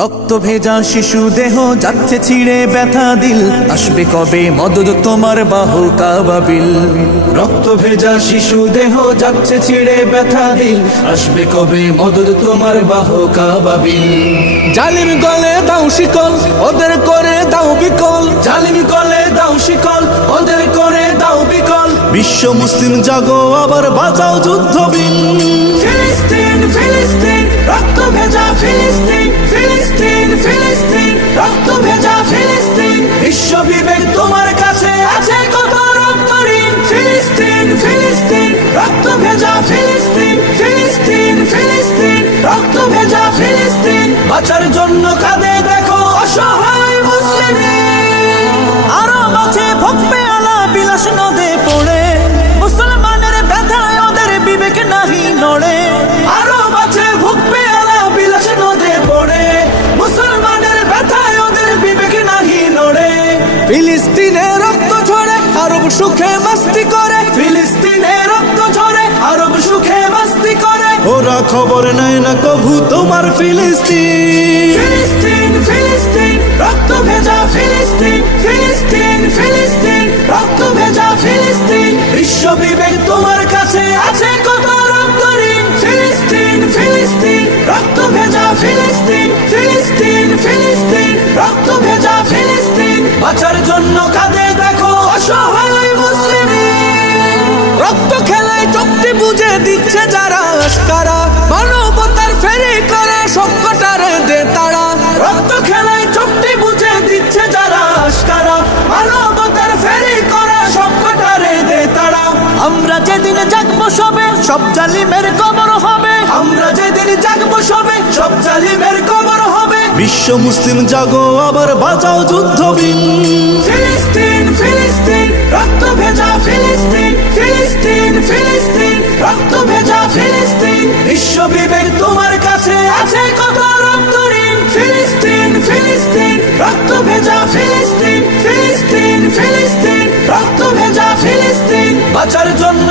রক্ত ভেজা শিশু দেহ যাচ্ছে ছিঁড়ে ব্যথা দিল, আসবে কবে মদদ তোমার বাহু কাবাবিল। রক্ত ভেজা শিশু দেহ যাচ্ছে ছিঁড়ে ব্যথা দিল, আসবে কবে মদদ তোমার বাহু কাবাবিল। জালিম গলে দাও শিকল, ওদের করে দাও বিকল। জালিম গলে দাও শিকল, ওদের করে দাও বিকল। বিশ্ব মুসলিম জাগো আবার বাজাও যুদ্ধ বিন। ফিলিস্তিন ফিলিস্তিন রক্ত ভেজা ফিলিস্তিন, ফিলিস্তিন ফিলিস্তিন রক্ত ভেজা ফিলিস্তিন। বিশ্ব বিবেক তোমার কাছে আছে কত রক্ত ঋণ। ফিলিস্তিন ফিলিস্তিন রক্ত ভেজা ফিলিস্তিন, ফিলিস্তিন ফিলিস্তিন রক্ত ভেজা ফিলিস্তিন। বাঁচার জন্য কাঁদে দেখো অসহায় মুসলিম। আরো মাঝে ভোগবে আলা বিলাস নদে পড়ে, মুসলমানের ব্যথায় ওদের বিবেক নাহি নড়ে। আরো মাঝে ভোগবে আলা বিলাস নদে পড়ে, মুসলমানের ব্যথায় ওদের বিবেক নাহি নড়ে। ফিলিস্তিনে রক্ত ঝরে আরব সুখে মাস্তি করে, ফিলিস্তিনে রক্ত ঝরে আরব সুখে মাস্তি করে। ওরা খবর নেয় না কভু তোমার ফিলিস্তিন। ফিলিস্তিন ফিলিস্তিন রক্ত ভেজা ফিলিস্তিন, ফিলিস্তিন ফিলিস্তিন রক্ত ভেজা ফিলিস্তিন। বিশ্ব বিবেক তোমার কাছে আছে কত রক্ত ঋণ। ফিলিস্তিন ফিলিস্তিন রক্ত ভেজা ফিলিস্তিন, ফিলিস্তিন ফিলিস্তিন রক্ত ভেজা ফিলিস্তিন। বাঁচার জন্য কাঁদে দেখো অসহায় মুসলিম। রক্ত খেলায় চোখটি বুঝে দিচ্ছে যারা আশকারা, মানবতার ফেরি করে সবকটারে দে তারা। রক্ত খেলায় চোখটি বুঝে দিচ্ছে যারা আশকারা, মানবতার ফেরি করে সবকটারে দে তারা। আমরা যেদিন জাগবো সবে সব জালিমের কবর হবে, আমরা যেদিন জাগবো সবে সব জালিমের কবর হবে। বিশ্ব মুসলিম জাগো আবার বাজাও যুদ্ধ বিন। ফিলিস্তিন ফিলিস্তিন রক্ত ভেজা ফিলিস্তিন, ফিলিস্তিন ফিলিস্তিন রক্ত ভেজা ফিলিস্তিন। বিশ্ব বিবেক তোমার কাছে আছে কত রক্ত ঋণ। ফিলিস্তিন ফিলিস্তিন রক্ত ভেজা ফিলিস্তিন, ফিলিস্তিন ফিলিস্তিন রক্ত ভেজা ফিলিস্তিন। বাঁচার জন্য